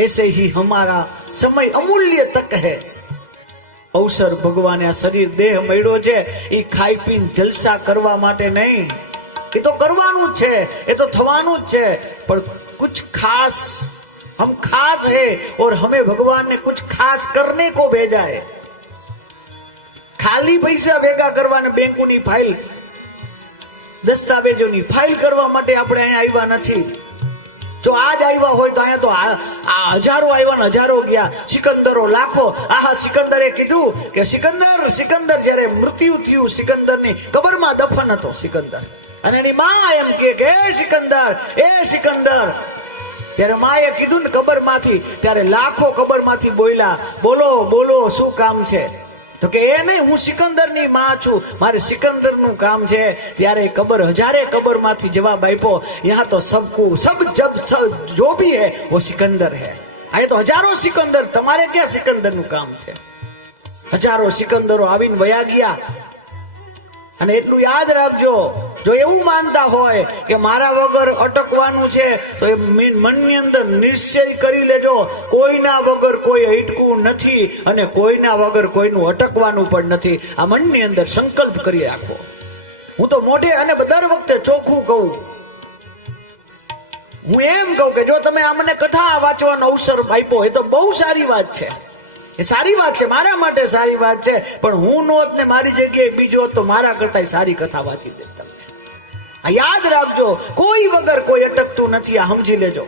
ऐसे ही हमारा समय अमूल्य तक है। अवसर भगवाने आ शरीर देह મળ્યો છે એ ખાઈ પીને જલસા કરવા માટે નહીં, એ તો કરવાનું જ છે, એ તો થવાનું જ છે, पर कुछ खास हम खास है और हमें भगवान ने कुछ खास करने को भेजा है। खाली पैसा भेगा करवाने બેંકોની ફાઇલ દસ્તાવેજોની ફાઇલ કરવા માટે આપણે અહીંયા આવ્યા નથી। જો આજ આવ્યા હોય તો અહીંયા તો હજારો આવ્યા ને હજારો ગયા, સિકંદરો લાખો। આહા સિકંદરે કીધું કે સિકંદર સિકંદર જ્યારે મૃત્યુ થયું સિકંદરની કબરમાં દફન હતો સિકંદર, અને એની માં એમ કે એ સિકંદર એ સિકંદર, ત્યારે માએ કીધું ને કબરમાંથી, ત્યારે લાખો કબરમાંથી બોલ્યા બોલો બોલો શું કામ છે? તો કે એ નહીં, હું સિકંદરની માં છું, મારે સિકંદરનું કામ છે। ત્યારે કબર હજારે કબરમાંથી જવાબ આપ્યો, यहाँ तो सबको सब जब जो भी है वो सिकंदर है। આ તો હજારો સિકંદર, તમારે ક્યાં સિકંદરનું કામ છે? હજારો સિકંદરો આવીને વયા ગયા। અને એટલું યાદ રાખજો, જો એવું માનતા હોય કે મારા વગર અટકવાનું છે તો એ મનની અંદર નિશ્ચય કરી લેજો, કોઈના વગર કોઈ અટકવું નથી અને કોઈના વગર કોઈનું અટકવાનું પણ નથી। આ મનની અંદર સંકલ્પ કરી રાખો। હું તો મોઢે અને દર વખતે ચોખ્ખું કહું, હું એમ કહું કે જો તમે આ મને કથા વાંચવાનો અવસર આપ્યો એ તો બહુ સારી વાત છે, એ સારી વાત છે, મારા માટે સારી વાત છે, પણ હું નોત ને મારી જગ્યાએ બીજો તો મારા કરતા સારી કથા વાંચી દે તમને। આ યાદ રાખજો, કોઈ વગર કોઈ અટકતું નથી, આ સમજી લેજો,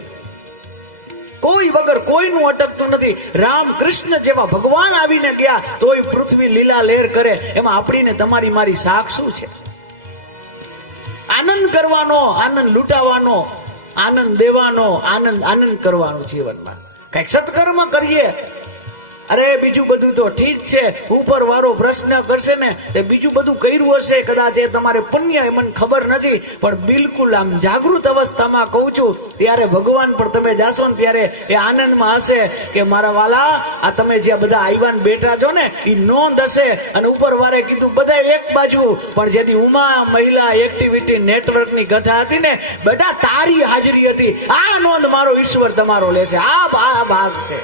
કોઈ વગર કોઈનું અટકતું નથી। રામ કૃષ્ણ જેવા ભગવાન આવીને ગયા તોય પૃથ્વી લીલા લહેર કરે, એમાં આપણી ને તમારી મારી શાખ શું છે? આનંદ કરવાનો, આનંદ લૂંટાવાનો, આનંદ દેવાનો, આનંદ આનંદ કરવાનો જીવનમાં। કઈક સત્કર્મ કરીએ। અરે બીજું બધું તો ઠીક છે, ઉપર વાળો પ્રશ્ન કરશે ને તે બીજું બધું કર્યું હશે કદાચ, એ તમારે પુણ્ય, એ મને ખબર નથી, પણ બિલકુલ આમ જાગૃત અવસ્થામાં કહું છું ત્યારે ભગવાન પર તમે જાશો ને ત્યારે એ આનંદમાં હશે કે મારા વાલા આ તમે જે બધા આવ્યા ને બેઠા છો ને એ નોંધ હશે। અને ઉપર વાળે કીધું બધા એક બાજુ, પણ જેની ઉમા મહિલા એક્ટિવિટી નેટવર્કની કથા હતી ને બેટા તારી હાજરી હતી, આ નોંધ મારો ઈશ્વર તમારો લેશે। આ ભાગ છે,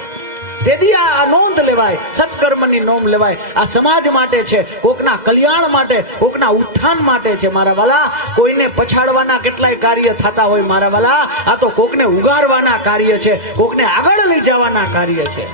તેથી આ નોંધ લેવાય, સત્કર્મની નોંધ લેવાય। આ સમાજ માટે છે, કોકના કલ્યાણ માટે, કોકના ઉત્થાન માટે છે મારા વાલા। કોઈને પછાડવાના કેટલાય કાર્ય થતા હોય મારા વાલા, આ તો કોકને ઉગારવાના કાર્ય છે, કોકને આગળ લઈ જવાના કાર્ય છે।